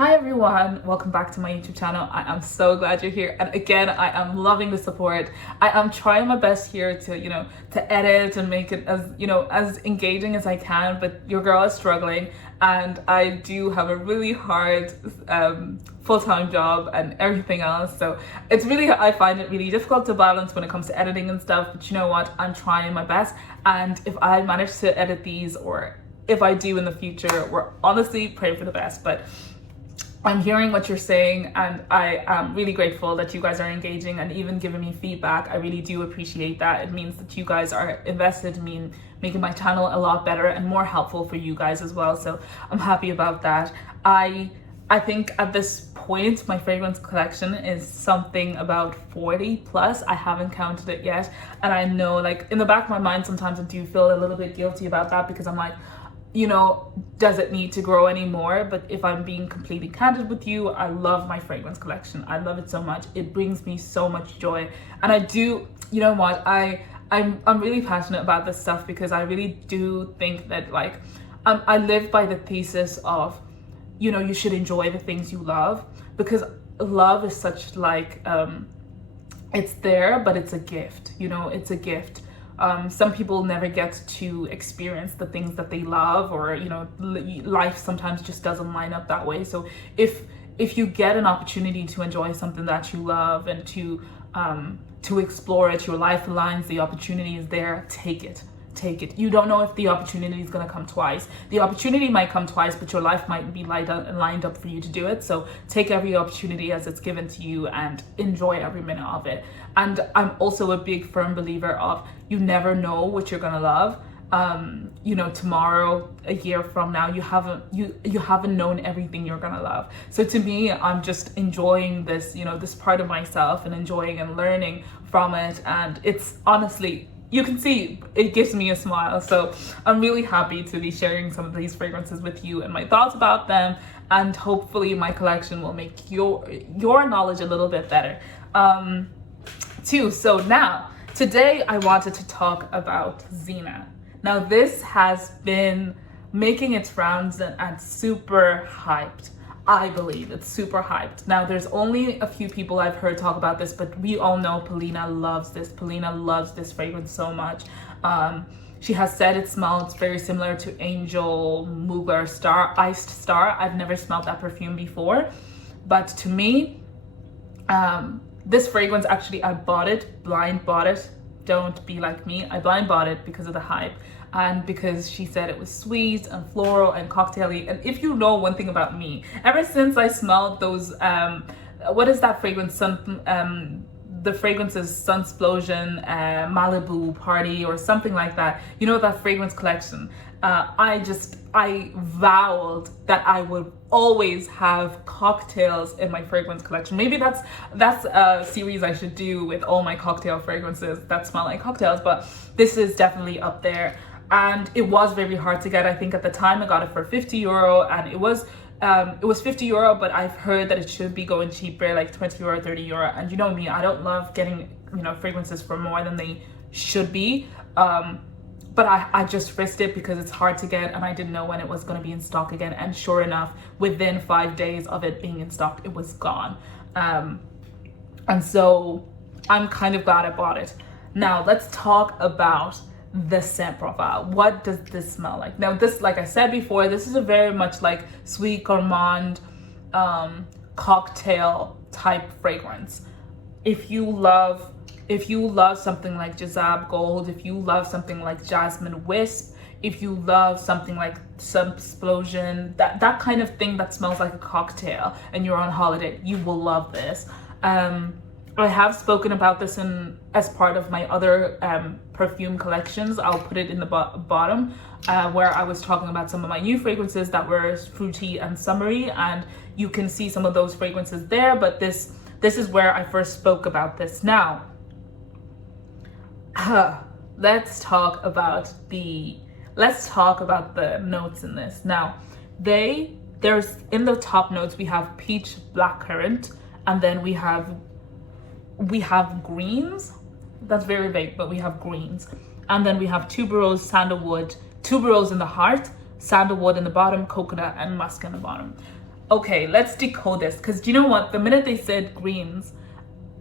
Hi everyone, welcome back to my YouTube channel. I am so glad you're here, and again I am loving the support. I am trying my best here to edit and make it as engaging as I can, but your girl is struggling, and I do have a really hard full-time job and everything else, so I find it really difficult to balance when it comes to editing and stuff. But you know what, I'm trying my best, and if I manage to edit these, or if I do in the future, we're honestly praying for the best. But I'm hearing what you're saying, and I am really grateful that you guys are engaging and even giving me feedback. I really do appreciate that. It means that you guys are invested in me in making my channel a lot better and more helpful for you guys as well. So I'm happy about that. I think at this point my fragrance collection is something about 40 plus. I haven't counted it yet, and I know, like, in the back of my mind sometimes I do feel a little bit guilty about that, because I'm like, does it need to grow anymore? But if I'm being completely candid with you, I love my fragrance collection. I love it so much. It brings me so much joy. And I do, you know what, I'm really passionate about this stuff, because I really do think that, like, I live by the thesis of, you should enjoy the things you love, because love is such, like, it's there, but it's a gift, it's a gift. Some people never get to experience the things that they love, or life sometimes just doesn't line up that way. So if you get an opportunity to enjoy something that you love and to explore it, your life aligns, the opportunity is there, take it. You don't know if the opportunity is going to come twice. The opportunity might come twice, but your life might be lined up for you to do it. So take every opportunity as it's given to you and enjoy every minute of it. And I'm also a big firm believer of, you never know what you're going to love. Tomorrow, a year from now, you haven't known everything you're gonna love. So to me, I'm just enjoying this, this part of myself, and enjoying and learning from it. And it's honestly, you can see it gives me a smile. So I'm really happy to be sharing some of these fragrances with you and my thoughts about them, and hopefully my collection will make your knowledge a little bit better too. So now, today I wanted to talk about Zeena. Now, this has been making its rounds and super hyped. I believe it's super hyped. Now, there's only a few people I've heard talk about this, but we all know Polina loves this. Polina loves this fragrance so much. She has said it smells very similar to Angel Mugler Star, Iced Star. I've never smelled that perfume before, but to me, this fragrance, actually, I blind bought it. Don't be like me. I blind bought it because of the hype, and because she said it was sweet and floral and cocktaily. And if you know one thing about me, ever since I smelled those, what is that fragrance? The fragrance is Sunsplosion, Malibu Party, or something like that. That fragrance collection. I vowed that I would always have cocktails in my fragrance collection. Maybe that's a series I should do with all my cocktail fragrances that smell like cocktails, but this is definitely up there. And it was very hard to get. I think at the time I got it for €50, and it was €50, but I've heard that it should be going cheaper, like €20, €30. And you know me, I don't love getting fragrances for more than they should be. But I just risked it because it's hard to get, and I didn't know when it was going to be in stock again. And sure enough, within 5 days of it being in stock, it was gone. And so I'm kind of glad I bought it. Now let's talk about the scent profile. What does this smell like? Now this, like I said before, this is a very much like sweet gourmand cocktail type fragrance. If you love something like Jazab Gold, if you love something like Jasmine Wisp, if you love something like Sunsplosion, that kind of thing that smells like a cocktail, and you're on holiday, you will love this. I have spoken about this as part of my other perfume collections. I'll put it in the bottom where I was talking about some of my new fragrances that were fruity and summery, and you can see some of those fragrances there. But this is where I first spoke about this. Now, let's talk about the notes in this. Now, there's in the top notes we have peach, blackcurrant, and then we have greens. That's very vague, but we have greens, and then we have tuberose, sandalwood, tuberose in the heart, sandalwood in the bottom, coconut and musk in the bottom. okay, let's decode this, because you know what, the minute they said greens,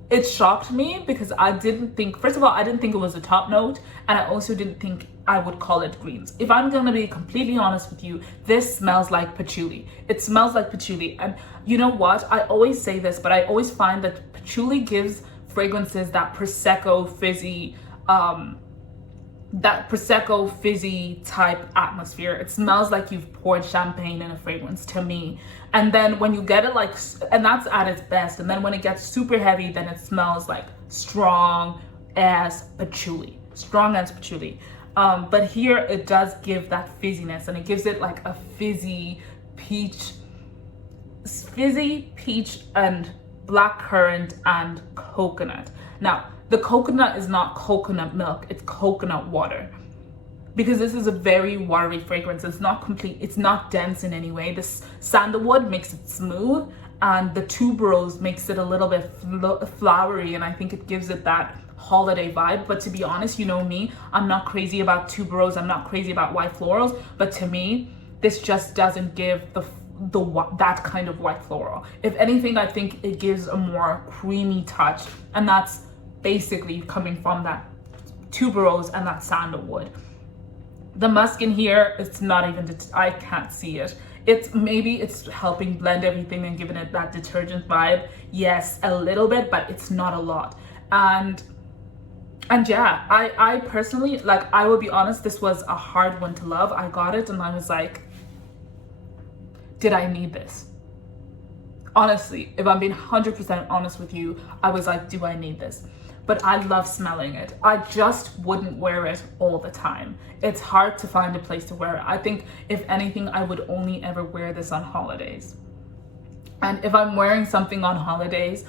it shocked me, because I didn't think, first of all, I didn't think it was a top note, and I also didn't think I would call it greens. If I'm gonna be completely honest with you, this smells like patchouli. It smells like patchouli. And you know what, I always say this, but I always find that patchouli gives fragrances that prosecco fizzy type atmosphere. It smells like you've poured champagne in a fragrance, to me. And then when you get it like, and that's at its best, and then when it gets super heavy, then it smells like strong as patchouli. But here it does give that fizziness, and it gives it like a fizzy peach and blackcurrant and coconut. Now, the coconut is not coconut milk, it's coconut water. Because this is a very watery fragrance. It's not complete, it's not dense in any way. This sandalwood makes it smooth, and the tuberose makes it a little bit flowery, and I think it gives it that holiday vibe. But to be honest, you know me, I'm not crazy about tuberose, I'm not crazy about white florals, but to me, this just doesn't give that kind of white floral. If anything, I think it gives a more creamy touch, and that's basically coming from that tuberose and that sandalwood. The musk in here, it's not even, I can't see it. Maybe it's helping blend everything and giving it that detergent vibe. Yes, a little bit, but it's not a lot. And yeah, I personally, like, I will be honest, this was a hard one to love. I got it and I was like, did I need this? Honestly, if I'm being 100% honest with you, I was like, do I need this? But I love smelling it. I just wouldn't wear it all the time. It's hard to find a place to wear it. I think if anything, I would only ever wear this on holidays. And if I'm wearing something on holidays,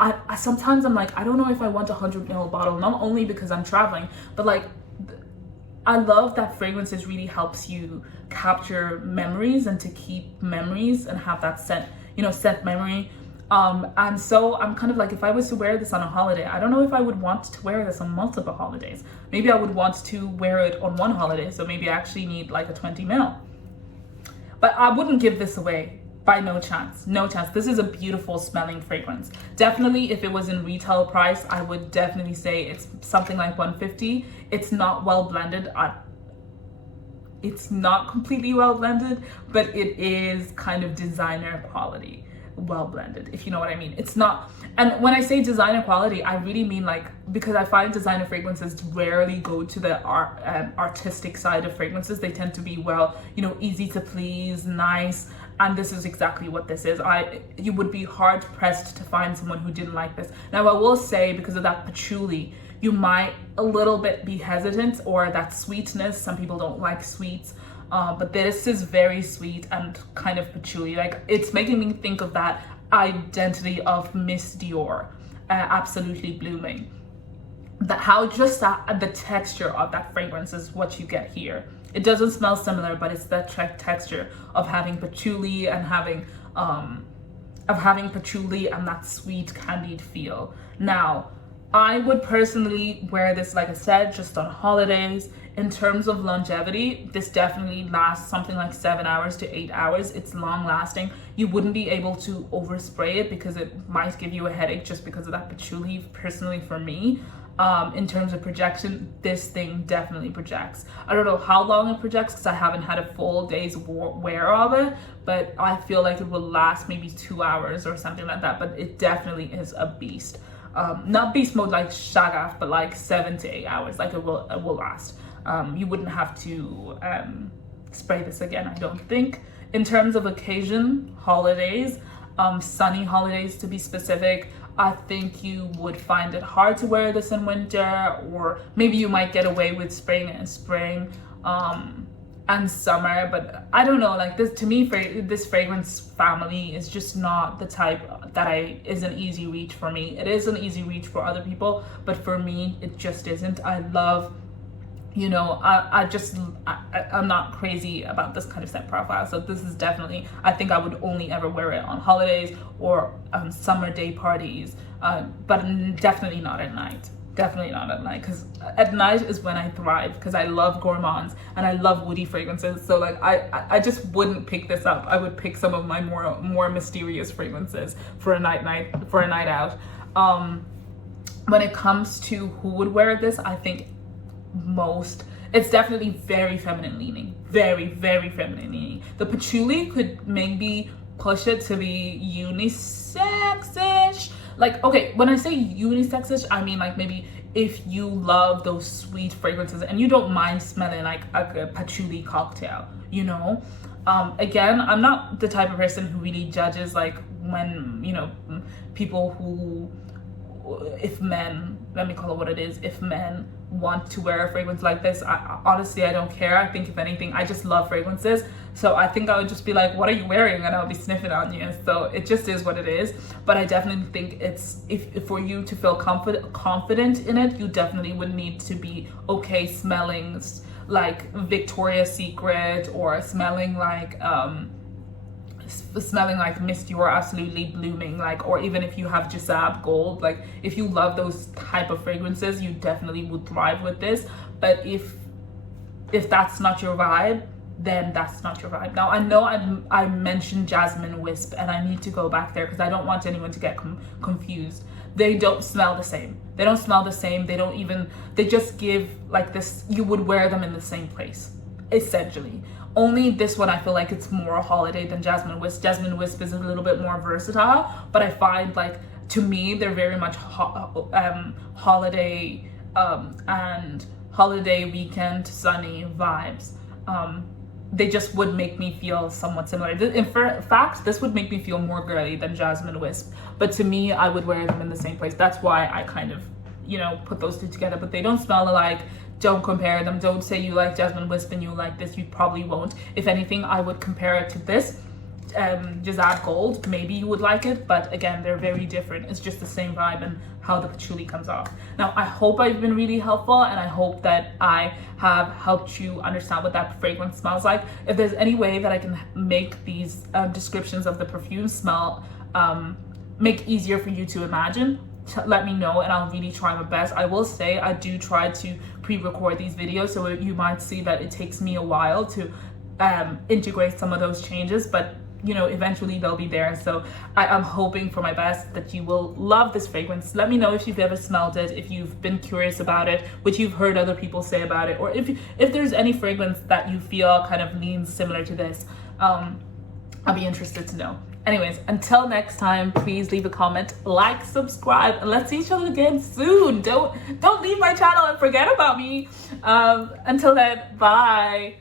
I sometimes I'm like, I don't know if I want a 100 ml bottle, not only because I'm traveling, but like, I love that fragrances really helps you capture memories and to keep memories and have that scent memory. And so I'm kind of like, if I was to wear this on a holiday, I don't know if I would want to wear this on multiple holidays. Maybe I would want to wear it on one holiday, so maybe I actually need like a 20 ml. But I wouldn't give this away, by no chance. This is a beautiful smelling fragrance. Definitely, if it was in retail price, I would definitely say it's something like $150. It's not well blended. It's not completely well blended, but it is kind of designer quality well blended, if you know what I mean. It's not, and when I say designer quality, I really mean like, because I find designer fragrances rarely go to the artistic side of fragrances. They tend to be, well, easy to please, nice, and this is exactly what this is. You would be hard pressed to find someone who didn't like this. Now I will say, because of that patchouli, you might a little bit be hesitant, or that sweetness. Some people don't like sweets. But this is very sweet and kind of patchouli. Like, it's making me think of that identity of Miss Dior, Absolutely Blooming. The texture of that fragrance is what you get here. It doesn't smell similar, but it's that texture of having patchouli and having patchouli and that sweet candied feel. Now, I would personally wear this, like I said, just on holidays. In terms of longevity, this definitely lasts something like 7 hours to 8 hours. It's long lasting. You wouldn't be able to overspray it because it might give you a headache just because of that patchouli, personally for me. In terms of projection, this thing definitely projects. I don't know how long it projects because I haven't had a full day's wear of it, but I feel like it will last maybe 2 hours or something like that. But it definitely is a beast. Not beast mode like Shagaf, but like 7 to 8 hours. Like it will last. You wouldn't have to spray this again, I don't think. In terms of occasion, holidays, sunny holidays to be specific, I think you would find it hard to wear this in winter, or maybe you might get away with spraying it in spring and summer. But I don't know, like this, to me, this fragrance family is just not the type that is an easy reach for me. It is an easy reach for other people, but for me, it just isn't. I love, I'm not crazy about this kind of scent profile. So this is definitely, I think I would only ever wear it on holidays or summer day parties, but definitely not at night. Definitely not at night, because at night is when I thrive, because I love gourmands and I love woody fragrances. So like I just wouldn't pick this up. I would pick some of my more mysterious fragrances for a night out. When it comes to who would wear this, I think it's definitely very feminine leaning, very, very feminine leaning. The patchouli could maybe push it to be unisex-ish. Like, okay, when I say unisex-ish, I mean like maybe if you love those sweet fragrances and you don't mind smelling like a patchouli cocktail, you know? Again, I'm not the type of person who really judges like when, you know, people who, if men, let me call it what it is, if men want to wear a fragrance like this, honestly, I don't care. I think if anything, I just love fragrances. So I think I would just be like, what are you wearing? And I'll be sniffing on you. So it just is what it is. But I definitely think it's, if for you to feel confident in it, you definitely would need to be okay smelling like Victoria's Secret, or smelling like Mist You're Absolutely Blooming, like, or even if you have Gisab Gold, like if you love those type of fragrances, you definitely would thrive with this. But if that's not your vibe, then that's not your vibe. Now I know I mentioned Jasmine Wisp, and I need to go back there because I don't want anyone to get confused. They don't smell the same. They don't smell the same. They just give like this, you would wear them in the same place, essentially. Only this one, I feel like it's more holiday than Jasmine Wisp. Jasmine Wisp is a little bit more versatile, but I find like, to me, they're very much holiday and holiday weekend sunny vibes. They just would make me feel somewhat similar. In fact, this would make me feel more girly than Jasmine Wisp. But to me, I would wear them in the same place. That's why I kind of, you know, put those two together. But they don't smell alike. Don't compare them. Don't say you like Jasmine Wisp and you like this. You probably won't. If anything, I would compare it to this. Gisab Gold, maybe you would like it, but again, they're very different. It's just the same vibe and how the patchouli comes off. Now, I hope I've been really helpful, and I hope that I have helped you understand what that fragrance smells like. If there's any way that I can make these descriptions of the perfume smell make easier for you to imagine, let me know, and I'll really try my best. I will say I do try to pre-record these videos, so you might see that it takes me a while to integrate some of those changes, but you know, eventually they'll be there. So I'm hoping for my best that you will love this fragrance. Let me know if you've ever smelled it, if you've been curious about it, what you've heard other people say about it, or if there's any fragrance that you feel kind of leans similar to this. I'll be interested to know. Anyways, until next time, please leave a comment, like, subscribe, and let's see each other again soon. Don't leave my channel and forget about me. Until then, bye.